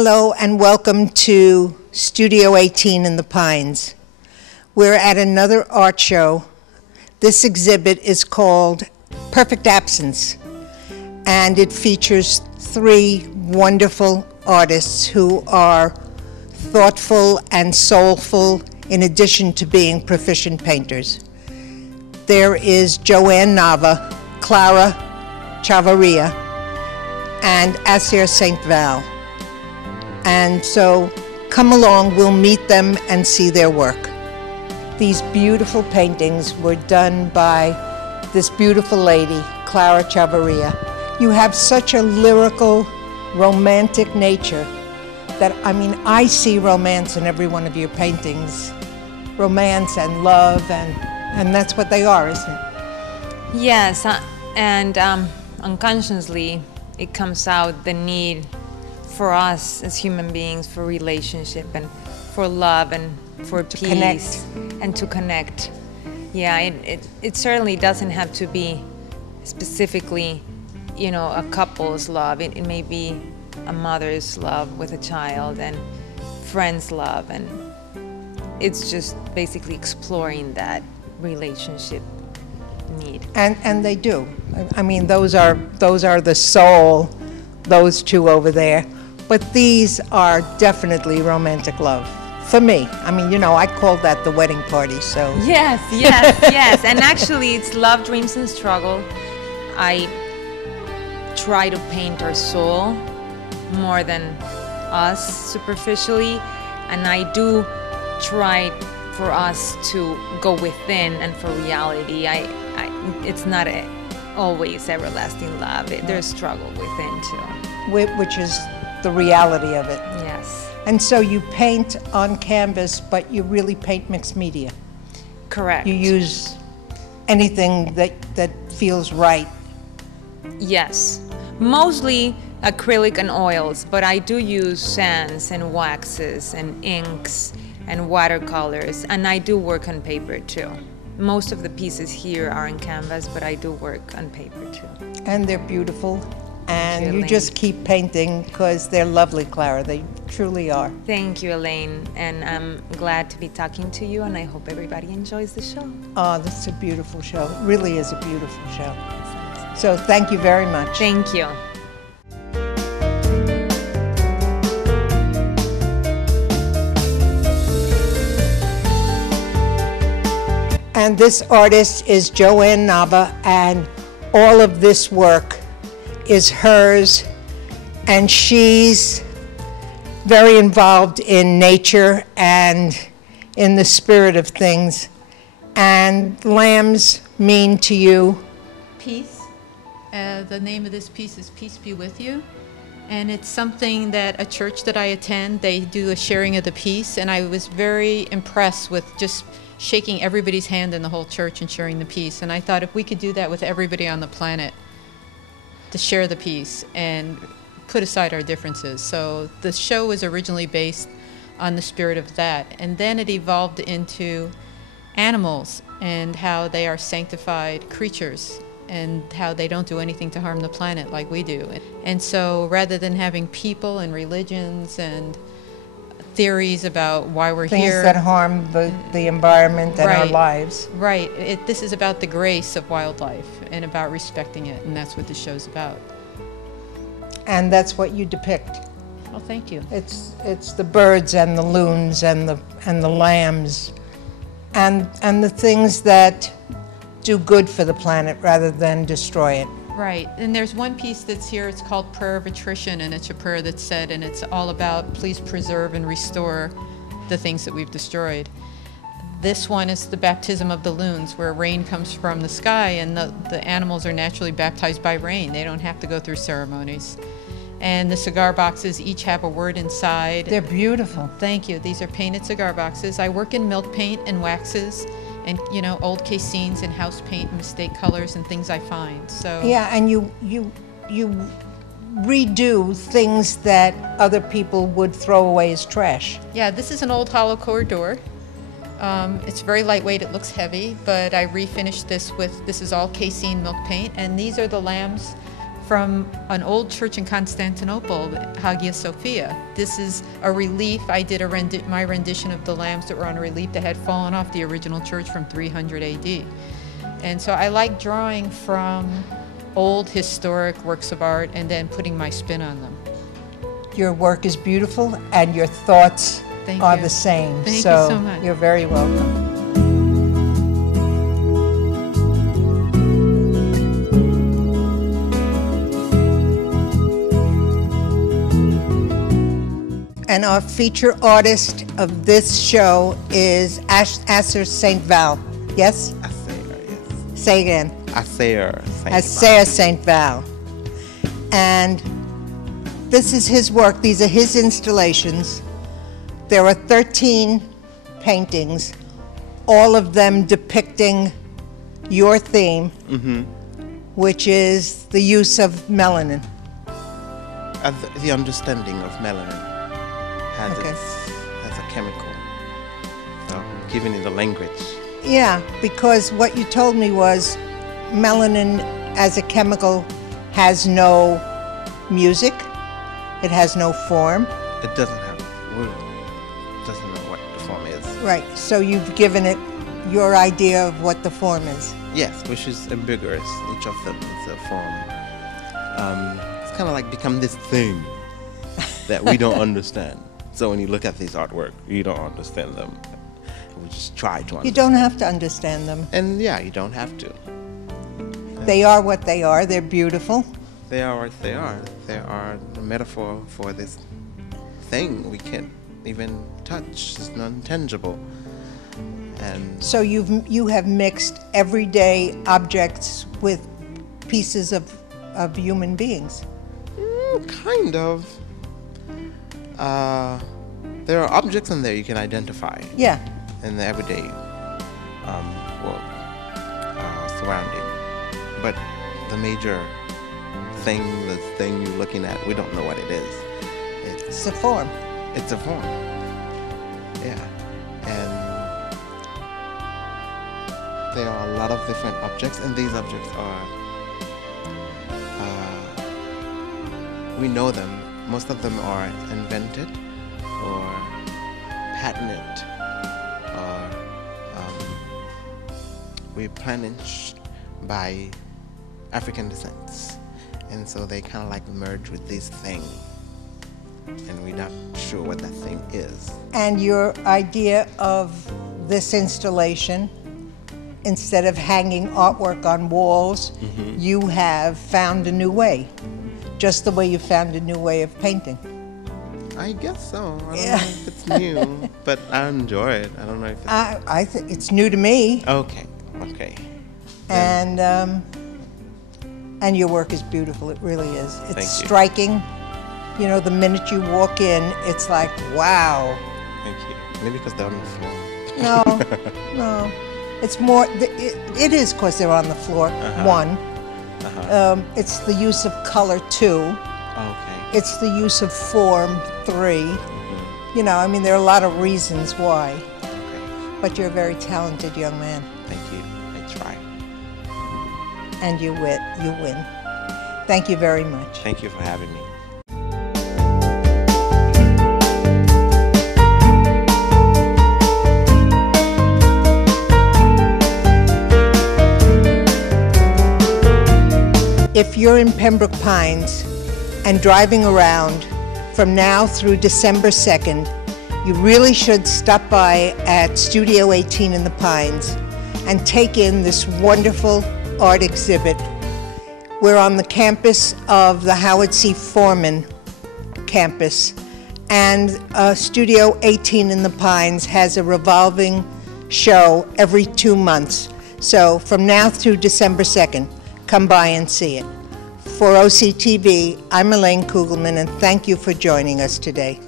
Hello and welcome to Studio 18 in the Pines. We're at another art show. This exhibit is called Perfect Absence, and it features three wonderful artists who are thoughtful and soulful in addition to being proficient painters. There is ANN Nava, Klara Chavarria, and Asser Saint Val. And so come along, we'll meet them and see their work. These beautiful paintings were done by this beautiful lady, Klara Chavarria. You have such a lyrical, romantic nature that, I see romance in every one of your paintings. Romance and love, and that's what they are, isn't it? Yes, and unconsciously it comes out the need for us as human beings for relationship and for love and for peace and to connect. Yeah, it certainly doesn't have to be specifically, a couple's love. It may be a mother's love with a child and friends' love, and it's just basically exploring that relationship need. And they do. Those are the soul, those two over there. But these are definitely romantic love. For me. I call that the wedding party, so. Yes, yes. And actually, it's love, dreams, and struggle. I try to paint our soul more than us superficially. And I do try for us to go within and for reality. It's not always everlasting love. There's struggle within, too. Which is the reality of it. Yes. And so you paint on canvas, but you really paint mixed media. Correct. You use anything that feels right. Yes. Mostly acrylic and oils, but I do use sands and waxes and inks and watercolors, and I do work on paper too. Most of the pieces here are on canvas, but I do work on paper too. And they're beautiful. And you just keep painting because they're lovely, Klara. They truly are. Thank you, Elaine. And I'm glad to be talking to you, and I hope everybody enjoys the show. Oh, this is a beautiful show. It really is a beautiful show. So thank you very much. Thank you. And this artist is ANN Nava, and all of this work is hers, and she's very involved in nature and in the spirit of things. And lambs mean to you? Peace. The name of this piece is Peace Be With You. And it's something that a church that I attend, they do a sharing of the peace, and I was very impressed with just shaking everybody's hand in the whole church and sharing the peace. And I thought if we could do that with everybody on the planet, to share the peace and put aside our differences. So the show was originally based on the spirit of that, and then it evolved into animals and how they are sanctified creatures and how they don't do anything to harm the planet like we do. And so rather than having people and religions and theories about why we're Things here. Things that harm the environment and our lives. Right. This is about the grace of wildlife and about respecting it, and that's what the show's about. And that's what you depict. Oh, thank you. It's the birds and the loons and the lambs and the things that do good for the planet rather than destroy it. Right, and there's one piece that's here, it's called Prayer of Attrition, and it's a prayer that's said, and it's all about please preserve and restore the things that we've destroyed. This one is the baptism of the loons, where rain comes from the sky, and the animals are naturally baptized by rain. They don't have to go through ceremonies. And the cigar boxes each have a word inside. They're beautiful. Thank you. These are painted cigar boxes. I work in milk paint and waxes, and old caissons and house paint and mistake colors and things I find. So yeah, and you redo things that other people would throw away as trash. Yeah, this is an old hollow core door. It's very lightweight, it looks heavy, but I refinished this with, this is all casein milk paint, and these are the lambs from an old church in Constantinople, Hagia Sophia. This is a relief. I did my rendition of the lambs that were on a relief that had fallen off the original church from 300 AD. And so I like drawing from old historic works of art and then putting my spin on them. Your work is beautiful and your thoughts are the same. Thank you so much. You're very welcome. And our feature artist of this show is Asser Saint Val. Yes? Asser, yes. Say again. Asser Saint Val. Asser Saint Val. And this is his work. These are his installations. There are 13 paintings, all of them depicting your theme, which is the use of melanin. The understanding of melanin has, Okay. has a chemical, so giving it a language. Yeah, because what you told me was melanin as a chemical has no music, it has no form. It doesn't have word. It doesn't know what the form is. Right, so you've given it your idea of what the form is. Yes, which is ambiguous. Each of them is a form. It's kind of like become this thing that we don't understand. So when you look at these artwork, you don't understand them. We just try to understand. You don't have to understand them. And yeah, you don't have to. They are what they are, they're beautiful. They are what they are. They are a metaphor for this thing we can't even touch. It's non-tangible. And So you have mixed everyday objects with pieces of human beings. kind of. There are objects in there you can identify Yeah. in the everyday world surrounding. But the major thing, the thing you're looking at, we don't know what it is. It's a form. It's a form. Yeah. And there are a lot of different objects, and these objects are, we know them. Most of them are invented or patented or replenished by African descents. And so they kind of like merge with this thing. And we're not sure what that thing is. And your idea of this installation, instead of hanging artwork on walls, you have found a new way. Just the way you found a new way of painting. I guess so. I don't know if it's new, but I enjoy it. I don't know if it's... I think it's new to me. Okay. And your work is beautiful. It really is. It's Thank you. striking. You know, the minute you walk in, it's like, wow. Thank you. Maybe because they're on the floor. No. It's more, it is because they're on the floor, one. It's the use of color, two. Okay. It's the use of form, three. You know, I mean, there are a lot of reasons why. Okay. But you're a very talented young man. Thank you. I try. And you win. Thank you very much. Thank you for having me. If you're in Pembroke Pines and driving around from now through December 2nd, you really should stop by at Studio 18 in the Pines and take in this wonderful art exhibit. We're on the campus of the Howard C. Foreman campus, and Studio 18 in the Pines has a revolving show every 2 months. So from now through December 2nd, come by and see it. For OCTV, I'm Elaine Kugelman, and thank you for joining us today.